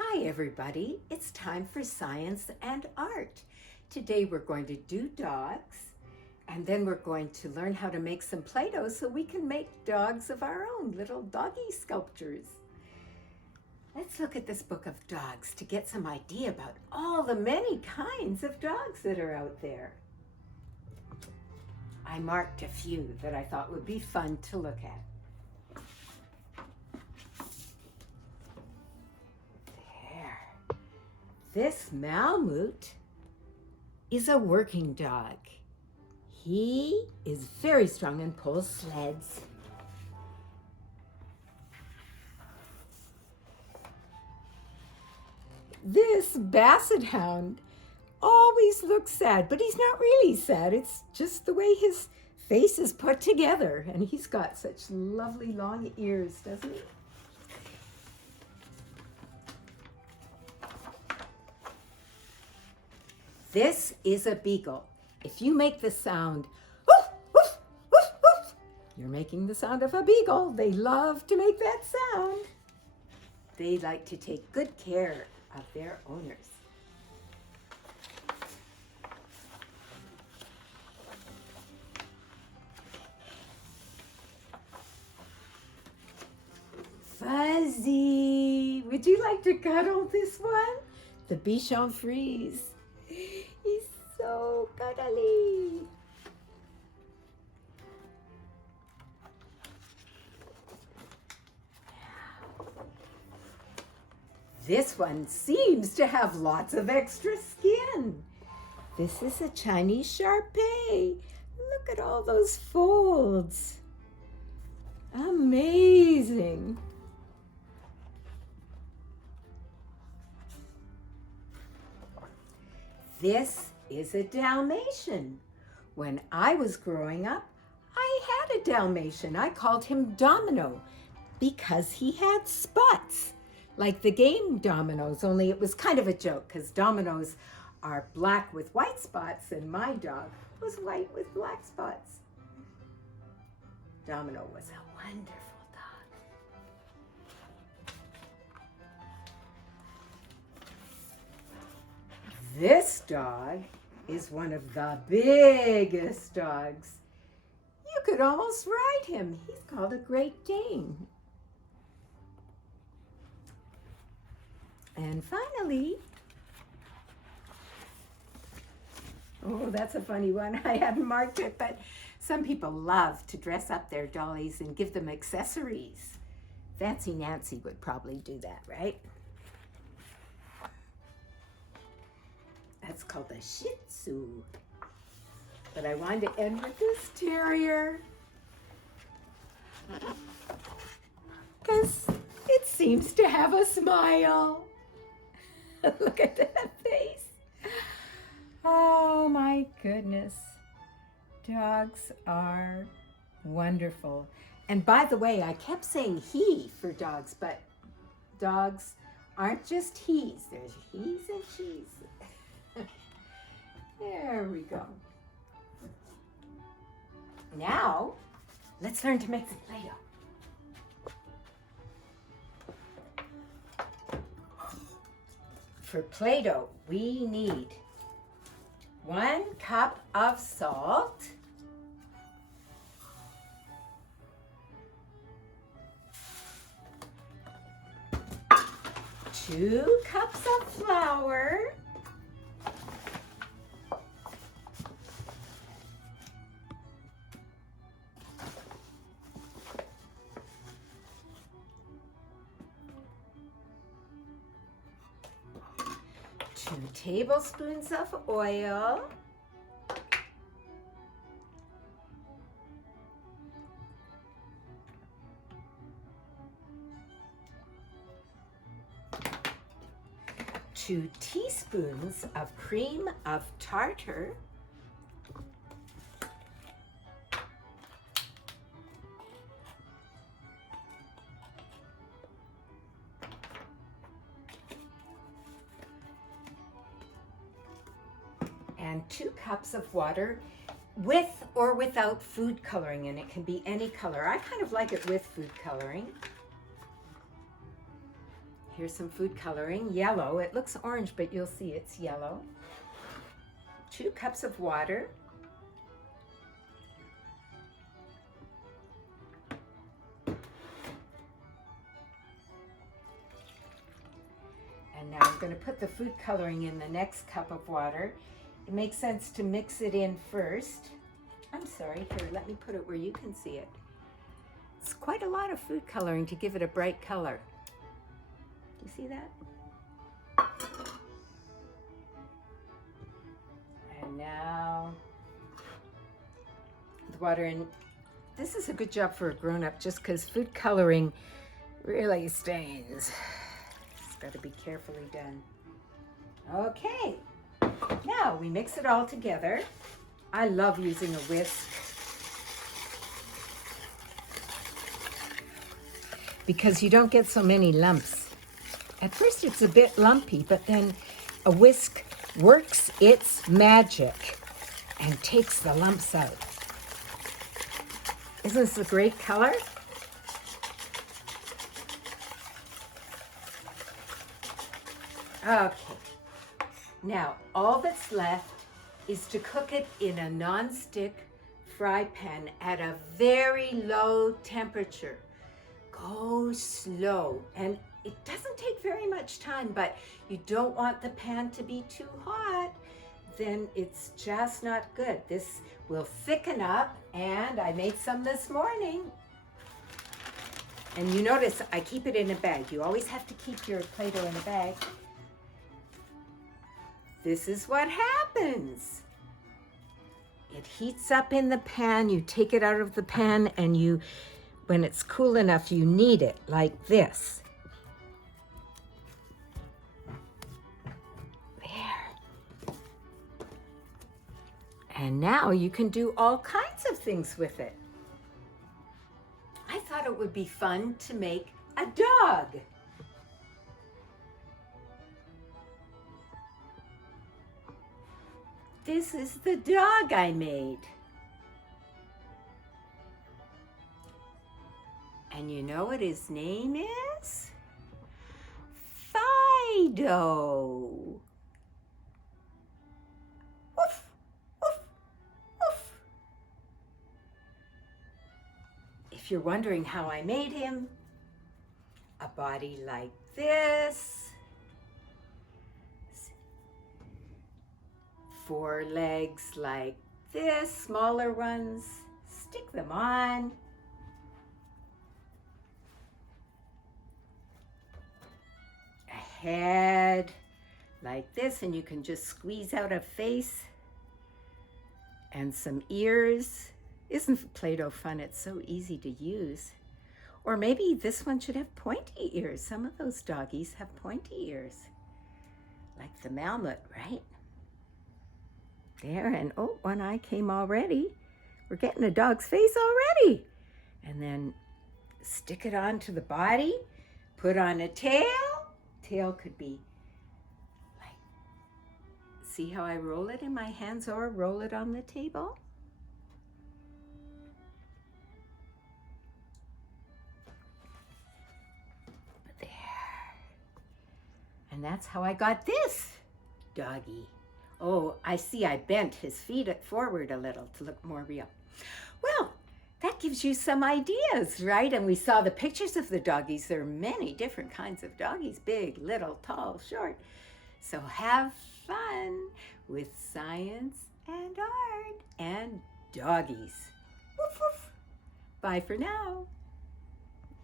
Hi everybody, it's time for science and art. Today we're going to do dogs and then we're going to learn how to make some Play-Doh so we can make dogs of our own, little doggy sculptures. Let's look at this book of dogs to get some idea about all the many kinds of dogs that are out there. I marked a few that I thought would be fun to look at. This Malamute is a working dog. He is very strong and pulls sleds. This Basset Hound always looks sad, but he's not really sad. It's just the way his face is put together. And he's got such lovely long ears, doesn't he? This is a beagle. If you make the sound, woof, woof, woof, woof, you're making the sound of a beagle. They love to make that sound. They like to take good care of their owners. Fuzzy, would you like to cuddle this one? The Bichon Frise. He's so cuddly. This one seems to have lots of extra skin. This is a Chinese Shar-Pei. Look at all those folds. Amazing. This is a Dalmatian. When I was growing up, I had a Dalmatian. I called him Domino because he had spots, like the game dominoes, only it was kind of a joke because dominoes are black with white spots and my dog was white with black spots. Domino was a wonderful dog. This dog is one of the biggest dogs. You could almost ride him. He's called a Great Dane. And finally, oh, that's a funny one. I hadn't marked it, but some people love to dress up their dollies and give them accessories. Fancy Nancy would probably do that, right? That's called a Shih Tzu. But I wanted to end with this terrier because it seems to have a smile. Look at that face. Oh my goodness. Dogs are wonderful. And by the way, I kept saying he for dogs, but dogs aren't just he's. There's he's and she's. There we go. Now, let's learn to make some Play-Doh. For Play-Doh, we need 1 cup of salt, 2 cups of flour, 2 tablespoons of oil, 2 teaspoons of cream of tartar, 2 cups of water with or without food coloring, and it can be any color. I kind of like it with food coloring. Here's some food coloring, yellow. It looks orange, but you'll see it's yellow. 2 cups of water. And now I'm going to put the food coloring in the next cup of water. It makes sense to mix it in first. I'm sorry, here, let me put it where you can see it. It's quite a lot of food coloring to give it a bright color. Do you see that? And now the water in. This is a good job for a grown-up just because food coloring really stains. It's got to be carefully done. Okay, now we mix it all together. I love using a whisk because you don't get so many lumps. At first it's a bit lumpy, but then a whisk works its magic and takes the lumps out. Isn't this a great color? Okay, now all that's left is to cook it in a non-stick fry pan at a very low temperature. Go slow, and it doesn't take very much time, but you don't want the pan to be too hot, then it's just not good. This will thicken up, and I made some this morning. And you notice I keep it in a bag. You always have to keep your Play-Doh in a bag. This is what happens. It heats up in the pan, you take it out of the pan, and you, when it's cool enough, you knead it like this. There. And now you can do all kinds of things with it. I thought it would be fun to make a dog. This is the dog I made. And you know what his name is? Playdough. Woof, woof, woof. If you're wondering how I made him, a body like this, 4 legs like this, smaller ones, stick them on. A head like this, and you can just squeeze out a face. And some ears. Isn't Play-Doh fun? It's so easy to use. Or maybe this one should have pointy ears. Some of those doggies have pointy ears. Like the Malamute, right? There, and oh, one eye came already. We're getting a dog's face already. And then stick it onto the body, put on a tail. Tail could be like, see how I roll it in my hands or roll it on the table? There. And that's how I got this doggy. Oh, I see I bent his feet forward a little to look more real. Well, that gives you some ideas, right? And we saw the pictures of the doggies. There are many different kinds of doggies, big, little, tall, short. So have fun with science and art and doggies. Woof, woof. Bye for now.